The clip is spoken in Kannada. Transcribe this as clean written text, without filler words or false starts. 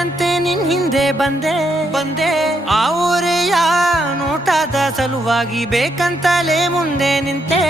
ಬೇಕಂತೆ ನಿನ್ ಹಿಂದೆ ಬಂದೆ ಆ ಊರೆಯ ನೋಟದ ಸಲುವಾಗಿ ಬೇಕಂತಲೇ ಮುಂದೆ ನಿಂತೆ